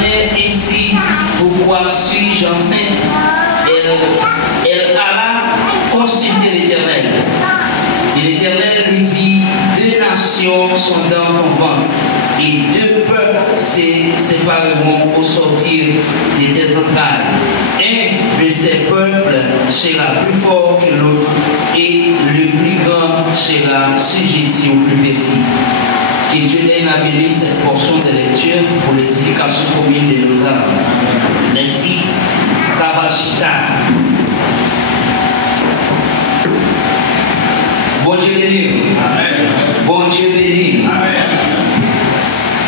manière ainsi, pourquoi suis-je enceinte? Elle alla consulter l'Éternel. Et l'Éternel lui dit, 2 nations sont dans ton ventre, et 2 peuples se sépareront au sortir de tes entrailles. Un de ces peuples sera plus fort que l'autre, et le plus grand sera sujetti au plus petit. Que Dieu ait béni cette portion de lecture pour l'édification commune de nos âmes. Merci. Kabashita. Bon Dieu béni. Bon Dieu béni.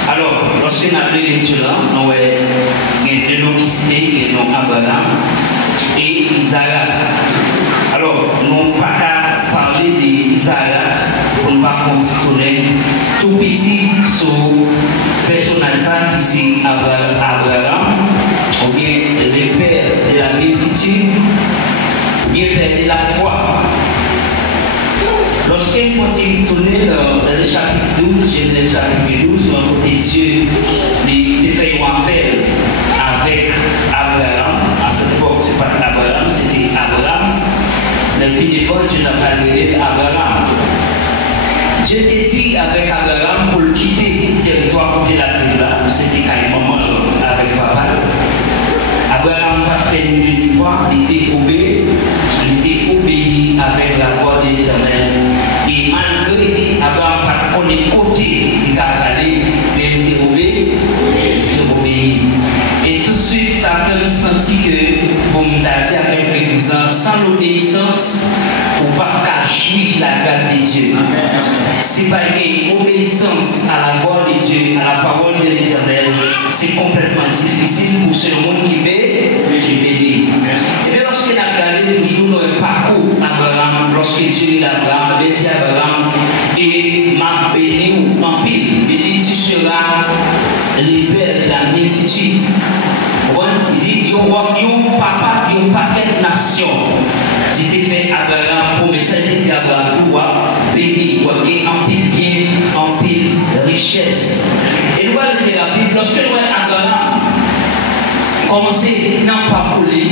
Alors, lorsque nous avons l'étude là, nous avons deux noms qui cités, le nom Abraham et Isaac. Alors, nous n'avons pas parler d'Isaac pour ne pas faire tout petit sur le personnage qui c'est Abraham, ou bien le père de la béatitude, bien père de la foi. Lorsqu'il continue de tourner dans le chapitre 12, Genèse chapitre 12, où un côté Dieu il fait un appel avec Abraham. À cette époque, ce n'est pas Abraham, c'était Abraham. Mais puis des fois, Dieu n'a pas révélé Abraham. Dieu t'a dit avec Abraham pour quitter le territoire de la terre là, c'était carrément avec papa. Abraham n'a pas fait une victoire, il était obéi avec la voix de l'Éternel. Et malgré Abraham n'a pas connu côté, il a allé, mais il était obéi. Et tout de suite, ça a fait sentir que, comme on a dit avec l'église, sans l'obéissance, on ne peut pas jouir la grâce de Dieu. Si pas une obéissance à la voix de Dieu, à la parole de l'Éternel, c'est complètement difficile pour ce monde qui bénit. Et bien, lorsqu'on a regardé toujours le parcours d'Abraham, lorsque Dieu dit à Abraham, avait dit à Abraham, et m'a béni ou en pile, il dit, tu seras libéré de la multitude. Il dit, il y a un papa, il y a un paquet de nations. Tu t'es fait Abraham pour me servir à Abraham, pour béni, pour gagner en pile bien, en pile richesse. Et nous voyons la Bible, lorsque nous voyons Abraham commencer non pas pour lui,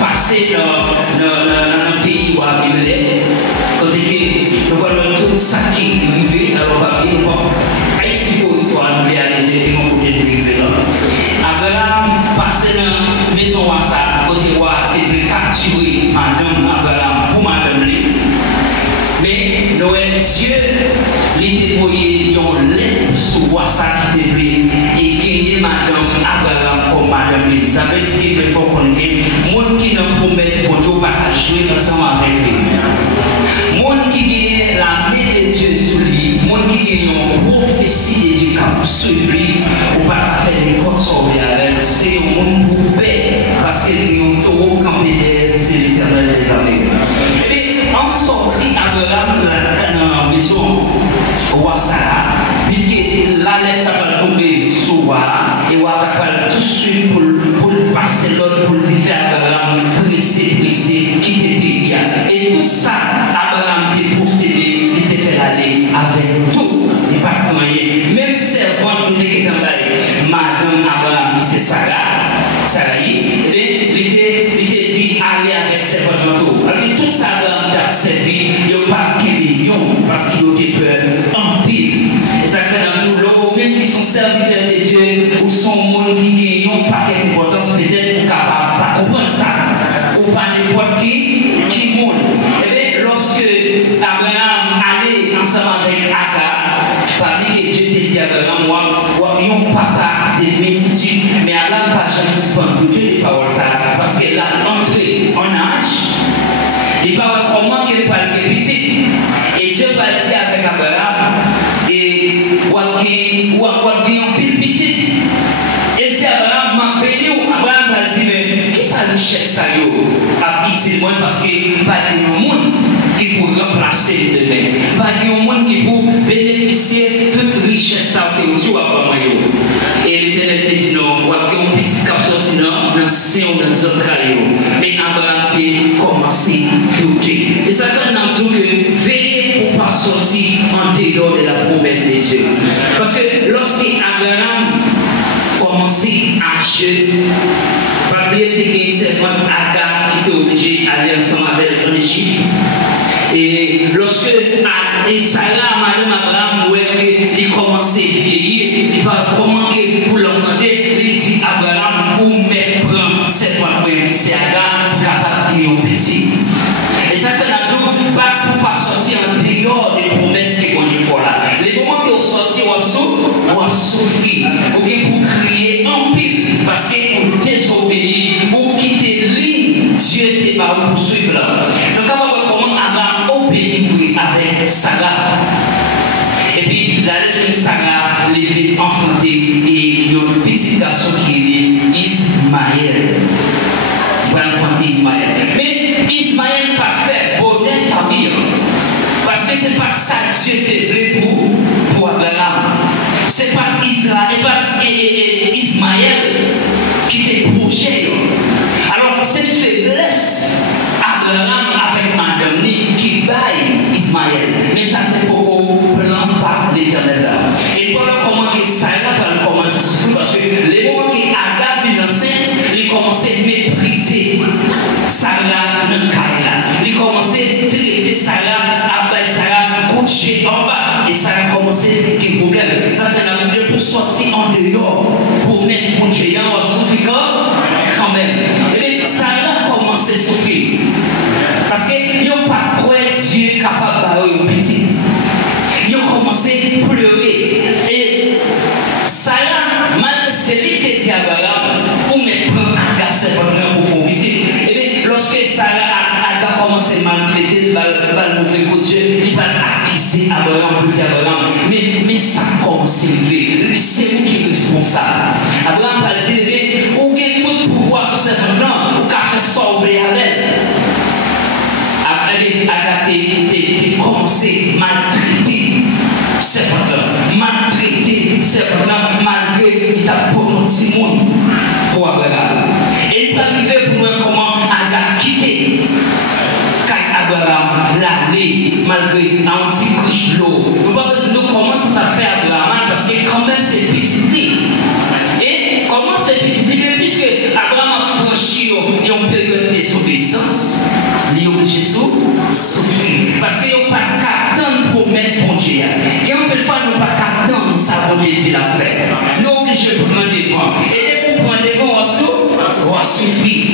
passer dans un pays où il vivait, côté que nous voyons tout ça qui vivait dans le papier, nous voyons expliquer l'histoire, nous réaliser et nous pouvons arriver là. Abraham passait dans la maison à ça, côté où il était capturé, madame Abraham, pour madame lui. Mais Noël, Dieu, il était envoyé une lettre sur WhatsApp qui était et gagné madame Abraham comme madame lui. Ça veut dire qu'il faut qu'on ait des gens qui n'ont pas promesse pour Dieu partager ensemble avec lui. Les gens qui gagnent la main de Dieu sur lui, les gens qui gagnent une prophétie de Dieu pour suivre lui, ou pas faire des comptes sauver avec, c'est un monde pour paix, parce qu'ils ont taureau campé derrière, c'est l'Éternel des armées. Et bien, en sortie, Abraham dans la maison, roi Sarah, puisque la lettre va tomber sur roi, et roi va tout de suite pour passer l'autre, pour dire à Abraham, pressé, quitter pays. Et tout ça, Abraham qui est possédé, il était fait aller avec tout, il pas moyen. Même servant, nous était madame Abraham, c'est Sarah, il était dit, aller avec servant tout. Avec tout ça, Abraham a servi, il n'a pas qu'il parce qu'il était peur en pile. Et ça fait dans tout l'eau, même qui sont serviteurs de Dieu, ou sont monde qui n'ont pas d'importance, peut-être capable de comprendre ça, ou pas n'importe qui monde. Et bien, lorsque Abraham allait ensemble avec Agar, par que Dieu te dit à Abraham, moi, yon papa de multitude, mais Allah n'a pas jamais suspendre pour Dieu des paroles ça, parce qu'elle a entré en âge, il parle comment qu'elle parle de petit, et Dieu va dire avec Abraham, et ou pile petit, et dit Abraham, m'a béni, Abraham va dire, mais qui sa richesse ça yo, à petit moins parce que pas de monde qui pour remplacer demain, pas de monde qui pour bénéficier de toute richesse ça que Dieu a pas moi. Et l'Éternel te dit non, ou avec un petit cap sorti dans l'ancien ou dans les entrailles. Mais Abraham a commencé à douter. Et ça fait dans tout que veillez pour ne pas sortir en dehors de la promesse de Dieu. Parce que lorsque Abraham commençait à courageux. Papier c'est votre Agar qui était obligé d'aller ensemble avec en Égypte. Et lorsque Sarah, Madame Abraham, il commençait à vieillir, il va comment pour l'enfanter, il dit Abraham, pour mettre prendre cette fois qui c'est Agar, pour capable de un petit. Et ça fait la joie, pas pour pas sortir en dehors des promesses que Dieu fait là. Les moments que vous sortez, vous souffrir, pour crier en pile, parce que pour désobéir, pour quitter ligne, Dieu t'est pas pour suivre là. Donc, on va voir comment Abraham obéit avec Sarah. Et puis, la jeune Sarah, les filles enfantées, et il y a un petit garçon qui est Ismaël. Il va enfanter Ismaël. Mais Ismaël pas fait bonne famille. Parce que ce n'est pas ça que Dieu était fait pour Abraham. Ce n'est pas Israël, pas Ismaël qui était projet. Alors, cette faiblesse, Abraham avec Madame qui baille Ismaël. Mais ça, c'est pour plan par l'Éternel. Et voilà comment que Sarah va commencer à souffrir. Parce que les moments que Agar vit enceinte, il commençait à mépriser Sarah dans le cas. Il commençait à traiter Sarah, après Sarah, coucher en bas. Et Sarah commençait à avoir des problèmes. Ça fait la Bible pour sortir en dehors. Pour mettre mon Dieu, on va souffrir quand même. Et Sarah commençait à souffrir. Parce qu'il n'y a pas quoi Dieu capable de faire petit. Ils ont commencé à pleurer. Et Sarah, malgré ce qu'il dit à Abraham, pour mettre Agar, c'est votre pour faire petit. Et bien, lorsque Sarah a commencé à maltraiter le mauvais coup de Dieu, il va accuser Abraham, pour dire Abraham, mais ça commence à lever. C'est vous qui êtes responsable. Abraham va dire, vous avez tout le pouvoir sur cette femme-là, vous avez fait sauver avec. Agar a commencé à maltraiter ces femmes-là, maltraiter ces femmes-là, malgré qu'il a pour tout le monde pour Abraham. Et il va arriver pour voir comment Agar quitter Abraham, l'aller, malgré un petit criche l'eau. Nous ne pouvons pas comment ça a fait Abraham, parce que quand même c'est petit lit. Et comment c'est petit lit, puisque Abraham a franchi une période de désobéissance, il est obligé de souffrir. Parce qu'il n'y a pas qu'à attendre promesse pour Dieu. Et on peut fois nous pas qu'à attendre ça pour Dieu dit la fait. Nous sommes obligés de prendre des devant. Et dès qu'on prend des devant, on va souffrir.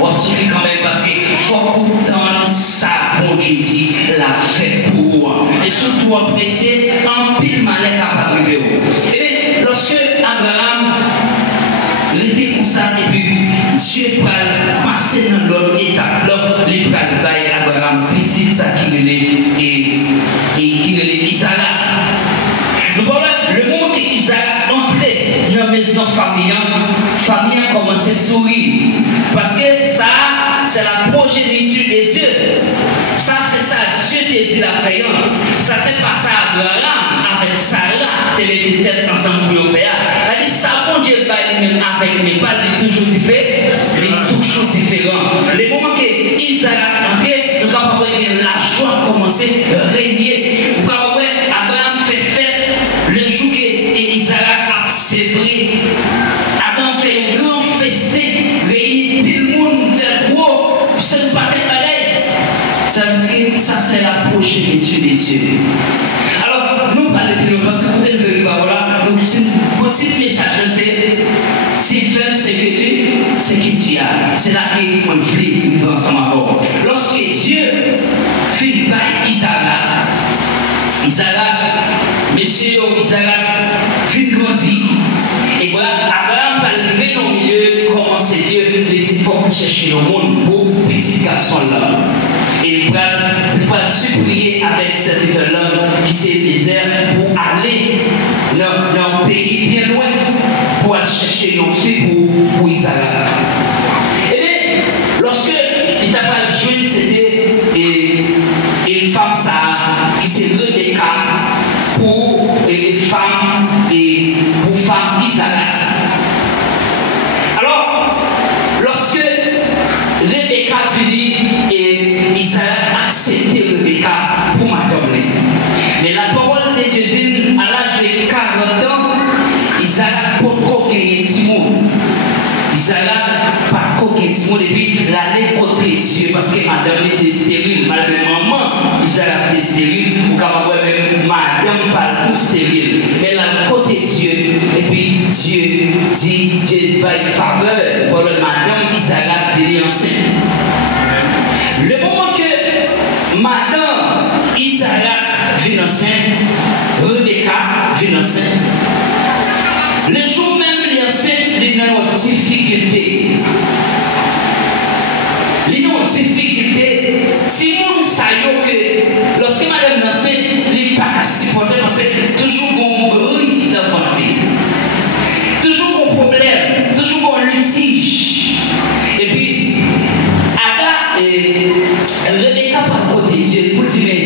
On va souffrir quand même parce qu'il faut attendre ça pour Dieu dit la fait pour moi. Et surtout apprécier un pile malin capable de vivre. Et bien, lorsque Abraham était comme ça, et puis Dieu va passer dans l'autre étape, l'autre, les bras de Abraham, petit, ça qui est Isaac. Nous voyons le moment que Isaac entrait dans la maison familiale, la famille a commencé à sourire. Parce que ça, c'est la progéniture de Dieu. Ça, c'est ça, Dieu te dit la faillite. Ça, c'est pas ça, Abraham, avec Sarah, tu les têtes ensemble pour le faire. C'est-à-dire, ça, bon Dieu va lui-même avec mes pas, il est toujours différent. Les moments que Isaac entrait, nous avons vu la joie commencer à régner. Nous avons vu Abraham fait le jour que Isaac a sévré. Abraham fait un grand festin, réunit tout le monde, fait gros, c'est pas quel bagaille. Ça veut dire que ça c'est la progéniture de Dieu. Alors, nous parlons de nous, parce que vous êtes venus, voilà, donc c'est un petit message, c'est faire ce que tu as. C'est là qu'on veut vivre ensemble encore. Lorsque Dieu fait par Isaac, monsieur Isaac, fait grandir. Et voilà, Abraham va lever dans le milieu, commence Dieu, il dit, il faut chercher le monde pour petit garçon là. Et il va supplier avec cette école-là, qui c'est le désert, pour aller dans un pays bien loin, pour aller chercher une fille pour Isaac. Et bien, lorsque il t'a pas joué, c'était une femme ça, qui s'est Rebecca pour les femmes et pour femme Isaac. Alors, lorsque Rebecca finit et Isaac acceptait Rebecca pour m'adopter. Mais la parole de Dieu dit, à l'âge de 40 ans, Isaac pour gagner Timon. côté Timon et puis l'aller contre Dieu parce que madame était stérile, malgré maman, Isaac était stérile, ou capable même madame partout stérile. Mais là, côté Dieu, et puis Dieu va une faveur pour le madame Isaac venir enceinte. Le moment que madame Isaac vient enceinte, Rebecca vient enceinte, le jour même, les enceintes, ils ont une difficulté. Ils ont une difficulté. Si moun sayo que lorsque madame est enceinte, il n'est pas qu'à supporter parce que toujours un bruit dans votre vie. Toujours un problème, toujours un litige. Et puis, Ada et Rebecca par côté de Dieu pour dire, mais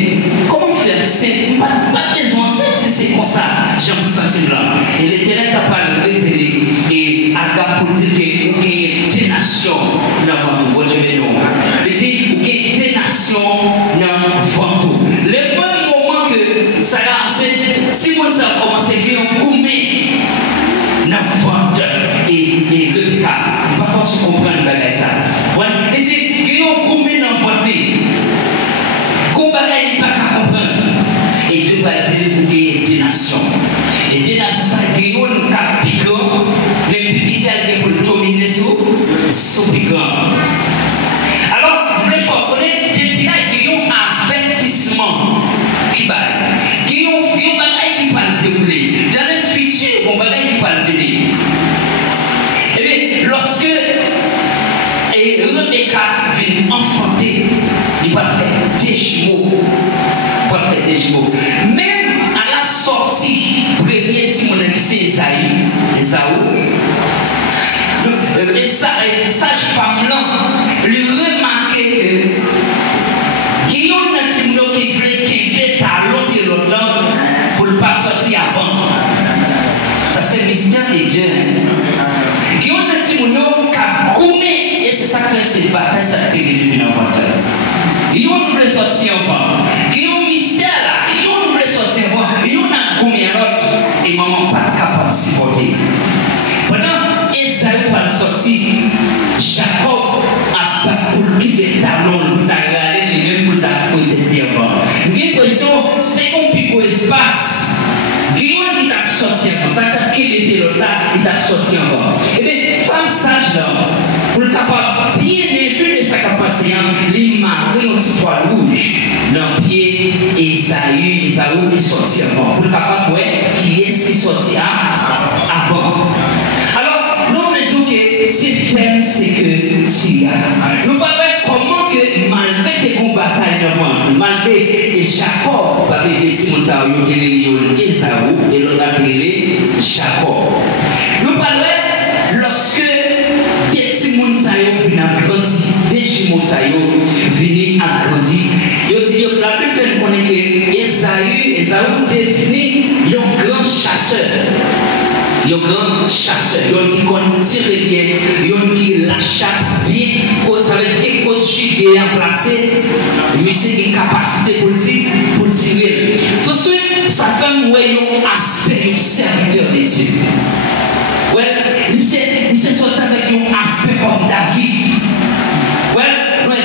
comment faire ça? Pas besoin de si c'est comme ça, j'ai me senti là. Et l'Éternel n'a pas le révélé et Aga pour dire qu'il y a des nations dans votre vie. Il dit qu'il y a des nations dans votre vie. Le premier moment que ça a lancé, si vous avez commencé à faire un gourmet dans votre et Rebecca, par contre, tu comprends le ça. Il dit qu'il y a un gourmet dans votre vie. Et Dieu va dire qu'il y a des nations. Et des nations, ça a créé un cap piquant, mais puis il y a pour dominer sur piquant. Alors, il faut connaître depuis là qu'il y a un avertissement qui va. Qu'il y a un bagage qui va le dérouler. Dans le futur, un bagage qui va le venir. Et bien, lorsque Rebecca vient enfanter, il va faire des jumeaux. Même à la sortie, premier Timon qui c'est Esaü, et sage-femme là, lui remarquait que il y a un Timon qui voulait qu'il ait talon de l'autre là pour ne pas sortir avant. Ça c'est le mystère de Dieu. Il y a un Timon qui a gommé, et c'est ça que fait cette bataille, ça fait depuis dans votre temps. Il y a un voulait sortir avant. Et maman pas capable de supporter. Pendant Esaü va sortir, Jacob a pas pour qu'il ait talon, pour t'agarrer les mêmes pour t'affronter devant. J'ai l'impression c'est un pico espace. Guillaume qui t'a sorti avant, ça t'a quitté l'autre là, il t'a sorti avant. Et bien, femme sage là, pour le capable bien début de sa capacité, il marque un petit poil rouge dans le pied Esaü qui sortit avant. Pour le capable, ouais, qui est-ce qui sortit avant. Alors, nous voulons dire que c'est fait ce que tu as. Nous parlons comment que malgré tes batailles devant, malgré Jacob, parce que les Timon Esaü et l'autre appelé Jacob. Nous parlons lorsque des Timon viennent à grandir, des jumeaux viennent à grandir. La plus fait connaître que Esaü devenu un grand chasseur. Un grand chasseur. Qui connaît tirer bien, qui la chasse bien. Ça veut dire que quand tu es placé, lui c'est une capacité pour tirer. Tout de suite, ça fait un aspect, un serviteur de Dieu. Ouais, il s'est sorti avec un aspect comme David. Ouais,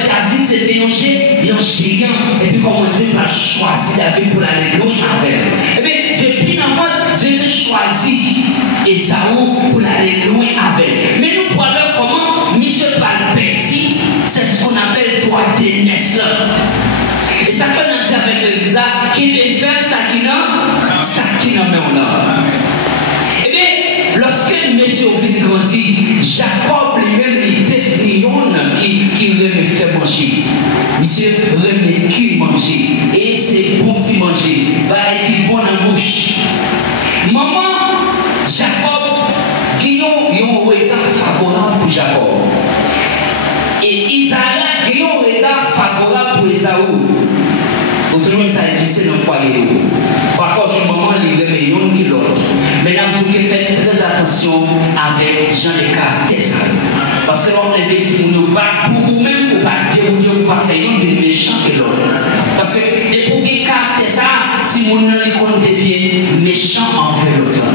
David s'est mélangé, il est un géant, et puis comment Dieu va choisir David pour aller loin avec. Et bien, depuis l'enfant, Dieu a choisi Esaü pour aller loin avec. Mais nous parlons comment monsieur parle petit, c'est ce qu'on appelle droit d'aînesse. Et ça fait un dire avec Isaac qui veut faire ça qui n'a même là. Et bien, lorsque monsieur vient grandir, Jacob lui-même il définit qui remet faire manger. Monsieur remet qui manger. Et c'est bon si manger. Qui bon dans la bouche. Maman, Jacob, qui ont un regard favorable pour Jacob. Et Isaac, qui ont un regard favorable pour Esaü. Pour tout le monde, ça existe dans le foyer. Parfois, je maman, il remet l'un que l'autre. Mesdames, vous faites très attention avec Jean les caractères. Parce que l'on est victime, nous ne pas pour vous-même, pour pas dire, pour pas faire une méchant que l'autre. Parce que les pour écarter ça, si vous ne les devient méchant envers l'autre.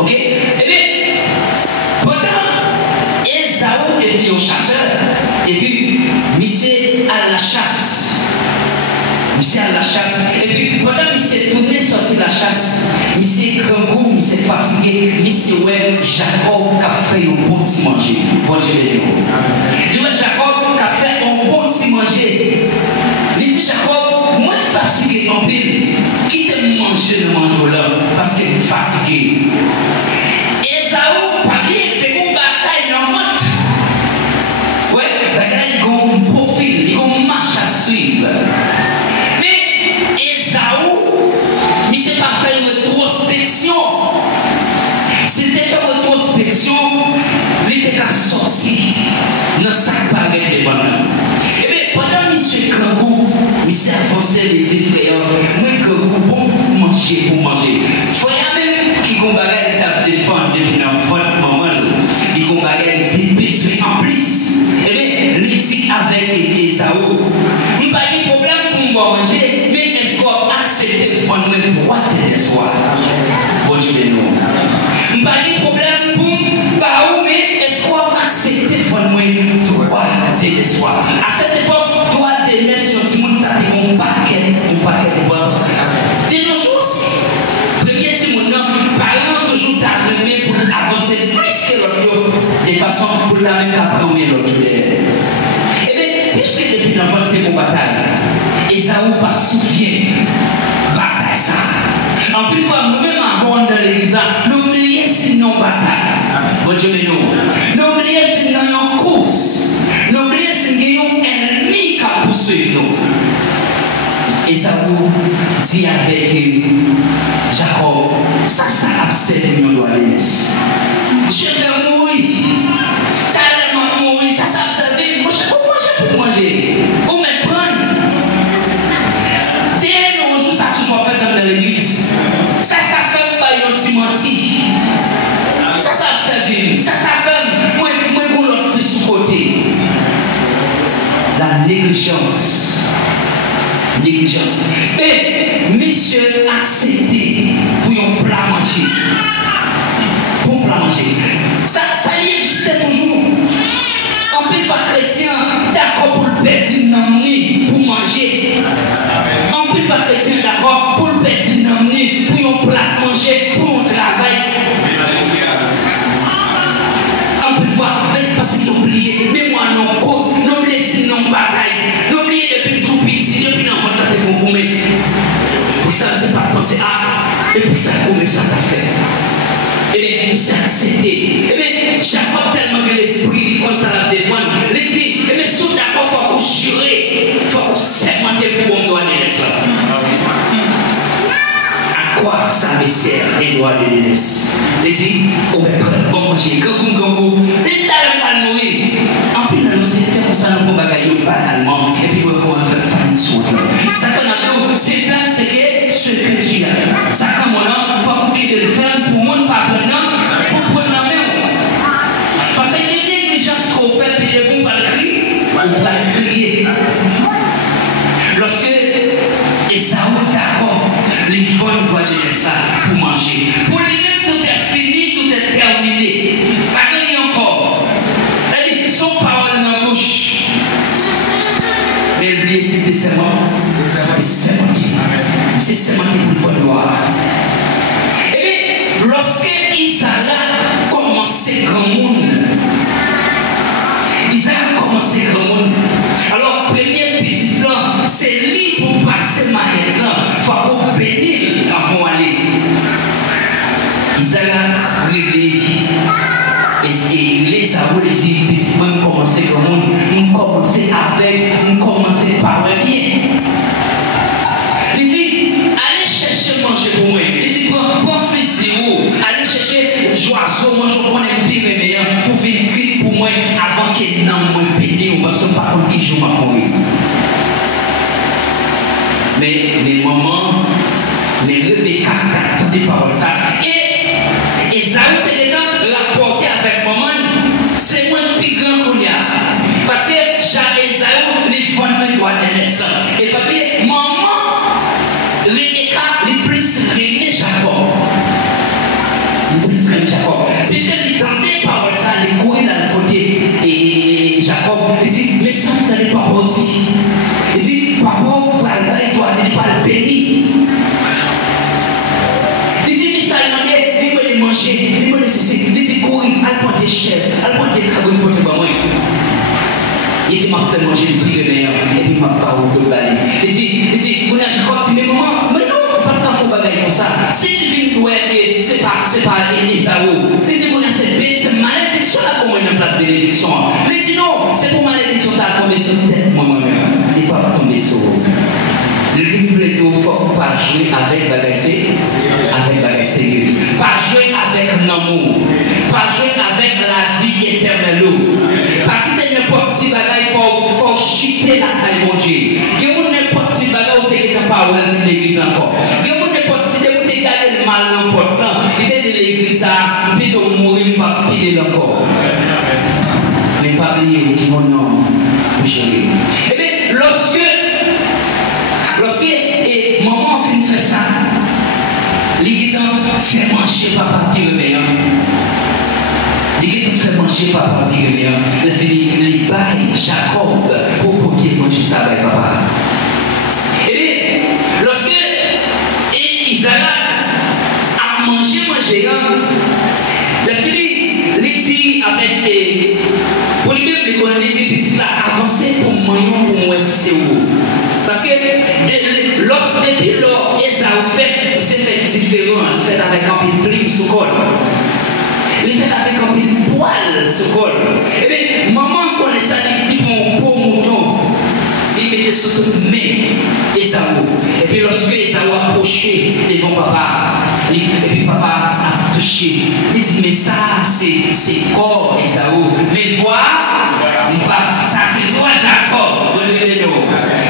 Ok? Eh bien, pendant Esaü devient un chasseur, sorti à la chasse. Et puis, pendant qu'il s'est tourné, sorti de la chasse, il s'est grand goût, il s'est fatigué, il s'est ouais, Jacob qui a fait un bon petit manger. Bon Dieu béni. Il dit Jacob qui a fait un bon petit manger. Il dit Jacob, moi fatigué en pile, quitte manger le manger là, parce qu'il est fatigué. Esaú, parmi les bons batailles en vente. Ouais, bataille, il y a un profil, il y a une marche à suivre. Mais Esaú, il ne s'est pas fait une rétrospection. S'il était fait une rétrospection, il était sorti dans sa baguette devant nous. Et bien, pendant monsieur Kangou, monsieur avancé, il dit frère, moi Kangou, bon pour manger, pour manger. Frère même qui combattait l'étape de défendre depuis notre moment, il combattait des besoins en plus. Et bien, il dit avec Esaú, il n'y a pas de problème pour moi manger, mais est-ce qu'on accepte de prendre le droit de l'espoir? Bon Dieu de nous. Il n'y a pas de problème pour moi, mais est-ce qu'on accepte de prendre le droit de l'espoir? À cette époque, droit de l'espoir, si on a un paquet de boîtes. De nos jours aussi, premier Timon, parents toujours t'arriver pour avancer plus que l'autre, de façon pour la même qu'après l'autre. Eh bien, puisque depuis l'enfant de mon bataille, Esaú pas souffrir, bataille ça. En plus, nous-mêmes avons dans l'église, n'oubliez sinon bataille. Bon Dieu, mais nous. N'oubliez sinon une course. N'oubliez sinon un ennemi qui a poursuivi nous. Esaú dit avec Jacob, ça a observé nos doigts. Je vais mourir. Tellement mourir, ça a observé. Moi, je peux manger pour manger. Ou me prendre. Dès nos jours, ça a toujours fait dans l'église. Ça fait pas un petit menti. Ça a observé. Ça fait moi, vous l'offre sous côté. La négligence. Négligence. Mais, monsieur, acceptez pour un plat manger. Pour un plat manger. Ça y existait toujours. En plus, les chrétiens, d'accord pour le petit n'emmener pour manger. En plus, les chrétiens, d'accord pour le petit n'emmener pour un plat manger, pour un travail. En plus, parce qu'ils ont oublié, mais moi non, n'oubliez sinon bataille. N'oubliez depuis tout petit, depuis l'enfant de tes concoumés. Pour ça, c'est pas penser à, et pour ça, comment ça t'a fait. Eh bien, il s'est accepté. Eh bien, Jacob tellement que l'esprit, comme ça la défendre, il dit, eh bien, sous d'accord, il faut qu'on jurer, il faut qu'on segmenter pour qu'on doit aller là. À quoi ça me sert, les doigts de l'aise? Il dit, on va prendre bon manger, gangou, il t'a mal mourir. En plus, nous, c'était comme ça, nous, on va gagner banalement, et puis, on va faire fan sur nous. Ça qu'on a c'est faire ce que tu as. Ça, comme on a, il faut qu'il le faire pour moi, pas prenant, pour prendre la main. Parce qu'il y a une négligence qu'on fait, puis ils vont pas le crier, on va le crier. Lorsque Esaú d'accord, les femmes doivent faire ça pour manger. Pour lui-même, tout est fini, tout est terminé. Pas gagner encore. C'est-à-dire, son parole dans la bouche. Mais lui, c'était seulement. C'est seulement pour le voir. Et bien, lorsque Isaac a commencé grand monde, alors, premier petit plan, c'est lui pour passer ma lettre là. Il faut qu'on bénisse avant d'aller. Isaac a réveillé. Et les Esaú les dit, petit peu, on commence grand monde, on commence avec, on commence par le bien. Il dit, allez chercher manger pour moi. Il dit, pour fils de vous, allez chercher joyeux, manger pour un pire et meilleur, pour venir cuire pour moi avant qu'il n'en me pédé, parce que par contre, qui joue ma pour mais maman, les Rebecca, t'attendez par ça. Et Esaú, t'es dedans, rapporté avec maman, c'est moins plus grand qu'on y a. Parce que Esaú, les fondements doivent être naissants. Et papier, maman, Rebecca, les plus René Jacob. Les plus René Jacob. Puisque les tendait par ça, les courir dans le côté et Jacob. t'es très bon pour moi. Il dit, m'a fait manger le pire meilleur, et puis m'a pas au de balai. Il dit, on a Jacob, mais maman, mais non, pas de faire bagaille comme ça. Si il vient de que c'est pas Esaou, il dit, on a cette bête, c'est malédiction là pour moi, une place de bénédiction. Il dit, non, c'est pour malédiction, ça a tombé sur tête, moi-même. Il n'est pas tombé sur vous. L'église voulait dire au fort, pas jouer avec bagaille, avec bagaille sérieux. Pas jouer avec l'amour. Pas jouer avec la vie éternelle. Pas quitter n'importe quel bagaille, il faut chuter la caille, mon Dieu. Il y a n'importe quel bagaille où tu n'es pas de l'église encore. Il y a n'importe quel bagaille où tu gardé le mal important. Il est de l'église, puis de mourir, pas piler encore. Mais pas oublier mon nom, pour chérir. Eh bien, lorsque maman fait ça, les guidons fait manger papa qui le meilleur. Les guidons fait manger papa qui le meilleur. Il fait les bails Jacob pour qu'il mange ça avec papa. Et bien, lorsque Isaac a mangé, il a fini, il dit avec pour lui-même, les petits là, avancer pour moyen pour moi, c'est où. Parce que depuis lors, Esaou fait, c'est fait différent, il fait avec un peu de prix sous col. Il fait avec un peu de poil sous col. Et bien, maman connaît ça, il prend pour mouton, il mettait sur toute main Esaou. Et puis lorsque Esaou a approché devant papa, et puis papa a touché, il dit, mais ça, c'est corps Esaou. Mais voir, ça c'est moi Jacob.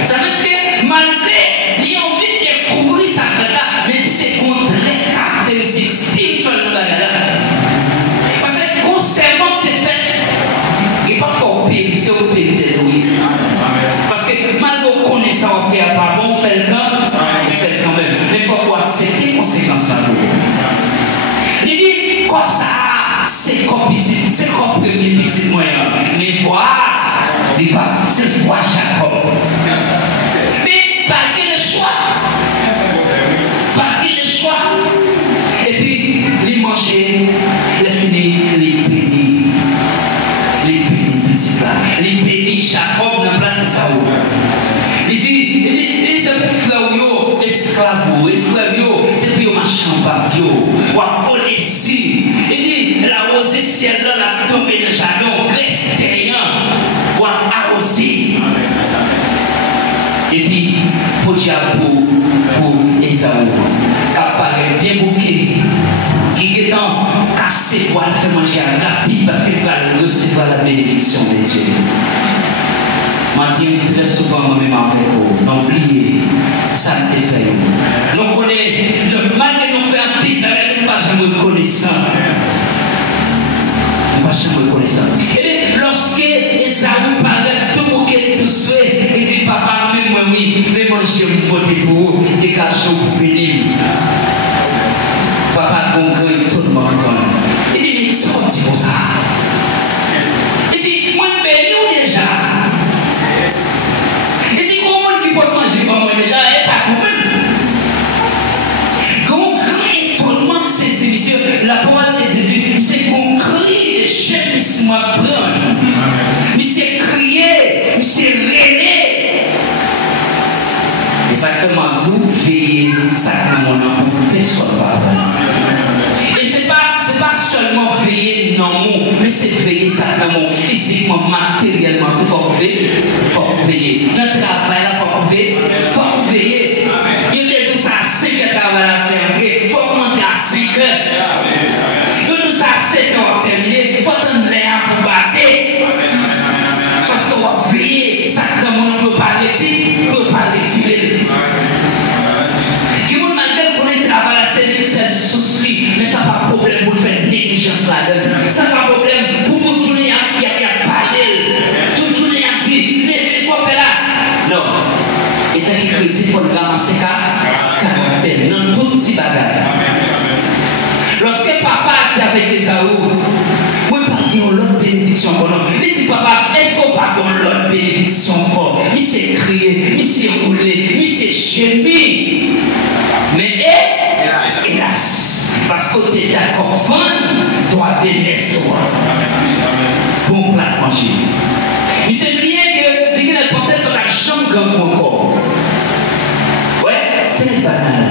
Ça veut dire que malgré il a envie de découvrir sa fête là, mais c'est contre les caractéristiques spirituelles de la galère. Parce que concernant tes fêtes, il n'est pas fort payer, c'est au pays de oui. Parce que malgré qu'on connaît ça, on fait pas bon, on fait le camp, on fait le quand même. Mais il faut accepter les conséquences là. Il dit, quoi ça, c'est comme petit, c'est comme petit moyen. Mais voir, c'est voir Jacob. Mais pas le choix. Pas le choix. Et puis, les manger, les finir, les bénir. Les bénir, petit là. Les bénir, Jacob dans la place de Saoul. Il dit, c'est pour Flavio, esclave, c'est pour machin papio, ou à au-dessus. Il dit, la rose ciel dans la tombe de jardin, restez ou à arroser. Et puis, pour dire pour Esaou, qui apparaît bien bouquet, qui est en cassé pour faire manger rapide parce qu'il va recevoir la bénédiction de Dieu. Je très souvent moi-même avec vous, n'oubliez, ça ne te fait. Nous connaissons, malgré nous faire un petit, nous ne pas jamais reconnaissant. Nous ne pas jamais reconnaissant. Et lorsque Esaou parlait tout bouquet, tout souhait, il dit, papa, même moi, oui, mais manger une beauté pour vous, des cachets pour bénir. Papa, bon grand, il tourne mon corps. Il dit, mais c'est pas petit comme ça. Il dit, moi, bénis déjà. Il dit, comment qui peut manger comme moi déjà, et pas compris. Comment grand étonnement, c'est monsieur, la parole de Jésus, c'est qu'on crie de gémissement à prendre. Mais c'est crier, c'est rêver. Et sacrément tout, veiller, sacrément non, pour faire soit pas. Et c'est pas seulement veiller non, mais c'est veiller sacrément, physiquement, matériellement, il faut veiller. Notre travail, il faut veiller. Il y a tout ça à 5 heures à faire, il faut rentrer à 5 heures. Il y a tout ça à 7 heures à terminer, il faut attendre l'air pour battre. Parce qu'on va veiller, sacrément, on ne peut pas retirer. Qui vous demande qu'on est travail à c'est souci, mais ça n'a pas de problème pour faire négligence là-dedans. Ça n'a pas de problème pour toute journée, il y a pas d'elle. Toute journée, il y a dit, les choses sont faites là. Non. Et tant qu'il chrétien, il faut le ramasser caractère, dans tout petit bagage. Lorsque papa a dit avec Esaou, moi, pas dire l'autre bénédiction. Il dit, papa, est-ce qu'on pas donner l'autre bénédiction? Il s'est crié, il s'est roulé, il s'est gémi. Mais hélas, parce que tu es d'accord, fan doit délaisser. Dieu. Il s'est oublié que il a pensé dans la chambre comme encore. Ouais, très banal.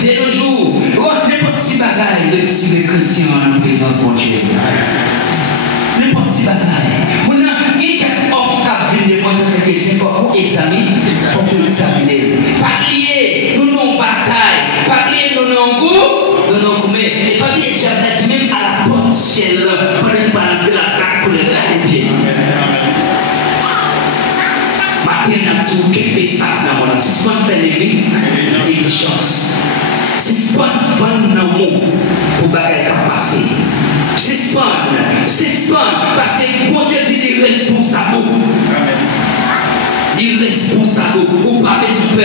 Dès le jour, les petits bagailles de tirer chrétien en présence de Dieu. Les petits bagailles. On a quelqu'un offre qui vient de votre chrétien, il faut examiner, il faut examiner. Pas lier, nous n'avons bataille, pas lier, nous n'avons goût, nous n'avons goût. Et pas lier, Dieu a dit même à la porte ciel, pour ne pas de la plaque pour le garder. Maintenant, on a dit que ça dans mon si ce qu'on fait les chance. Si ce qu'on vend dans mon pour bagaille à passer. Si ce qu'on parce que mon Dieu dit il est responsable. Il est responsable. Ou pas besoin de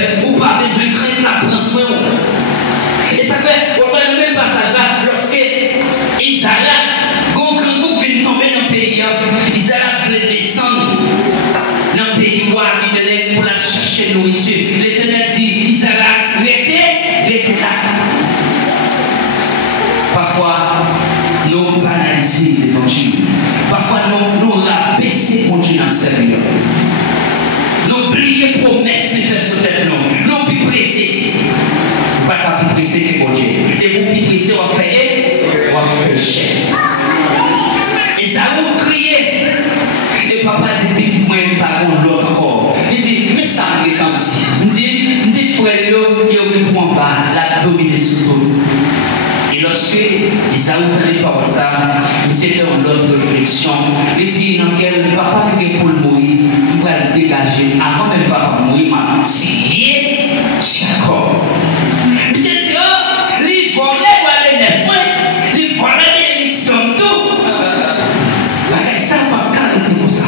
craindre la prendre soin. Et ça fait, on voit le même passage là, lorsque Isaac, quand on vient tomber dans le pays, Isaac voulait descendre dans le pays où il est pour la chercher nourriture. L'Éternel dit, Isaac, restez là. Parfois, nous banalisons l'évangile. Parfois, nous rabaissons mon Dieu dans ce service. Nous oublions les promesses qu'il fait sur tête. Nous plus pressés. Pas plus pressés que mon Dieu. Et vous plus pressés, on va faire cher. Et ça vous crier. Et papa dit, petit moi, il pas contre l'autre encore. Il dit, mais ça me quand il dit, frère, il prend pas la dominer sur tout. Et lorsque Isaou prenait par ça, il s'est fait une autre réflexion. Il dit, dans quel papa qui est pour le mourir, il va le dégager. Avant même papa mourir, il m'a tiré Jacob. Il s'est dit, oh, il volait ou aller d'esprit, il volait l'élection tout. Ça va carrément comme ça.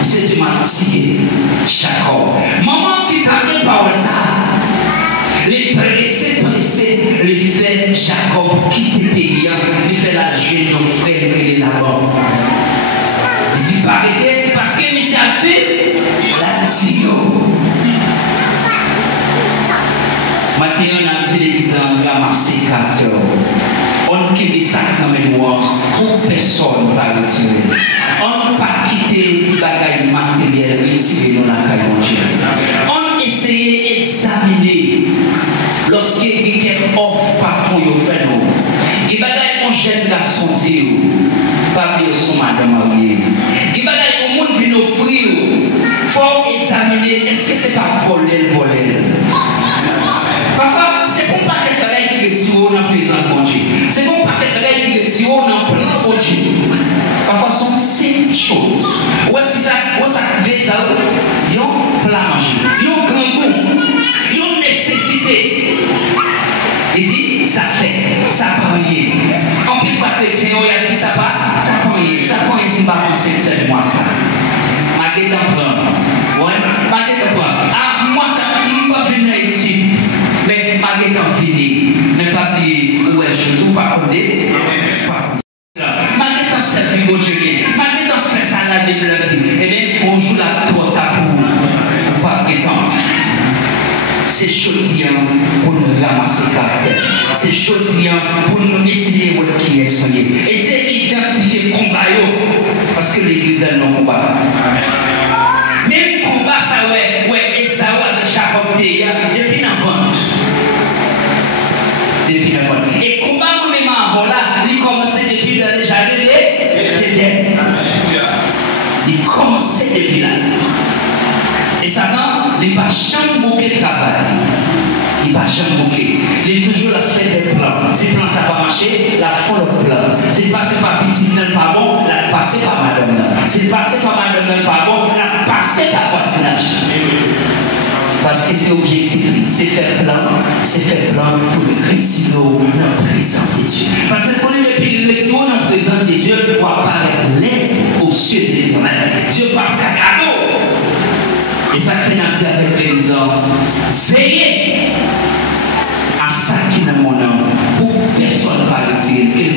Il s'est dit, il m'a tiré Jacob. Maman qui t'a mis par ça, les pressés, les fait Jacob quitter le pays, il fait la jeune de frère qui est là-bas. Il dit, arrêtez, parce que il s'est tué, la tio. Maintenant, on a dit l'église en ramassé 4 heures. On quitte des sacs dans les noirs pour personne pas retirer. On ne pas quitter les bagages matériels retirés dans la caille de Dieu. On essaye d'examiner lorsqu'il y a quelqu'un offre patron au fait nous. Il y a un jeune garçon dit, pas bien son madame mariée. Il y a un monde qui vient offrir. Il faut examiner est-ce que c'est pas voler. Parfois, c'est pour pas quelqu'un qui retire dans la présence de Dieu. C'est pour pas quelqu'un qui retire dans le plan de Dieu. Parfois, ce sont ces choses. Où est-ce que ça veut ça? Il y a un plat manger. Il y a un grand goût. Il y a une nécessité. Il dit, ça fait, ça prend rien. En plus, fois que le Seigneur a dit ça pas, ça prend rien. Ça prend rien si je ne pas penser de 7 mois ça. Malgré t'en prendre. Ouais, malgré t'en prendre. Ah, moi, ça, je ne vais pas venir ici. Mais malgré t'en finir. Mais pas dire, ouais, je ne vais pas compter. Malgré t'en servir au Dieu. Malgré t'en faire ça la Bible dit. Eh bien, on joue la trop pour pas que temps. C'est chaudiant pour nous ramasser caractère. C'est chaudiant pour nous essayer de qui est soigné. Et c'est identifier le combat. Parce que l'église a un combat. Même combat, ça, ouais, et ça, avec Jacob, depuis la vente. Depuis la vente. Et combat, moi-même, avant là, il commençait depuis le jardin de il commençait depuis là. Et Satan, il va jamais bouquer de travail. Il va jamais bouquer. Il est toujours la fait des plans. Si le plan ça va marcher, la fond le plan. Si le passé par petit n'est pas bon, la passé par madame. Si le passé par madame n'est pas bon, la passé par voisinage. Parce que c'est objectif, c'est faire plan pour le chrétien dans la présence de Dieu. Parce que quand on est le chrétien dans la présence de Dieu, on va apparaître l'air aux cieux de l'Éternel. Dieu parle cacao. Et ça fait dire avec les hommes, veillez à ça qui est mon homme, pour personne ne va retirer.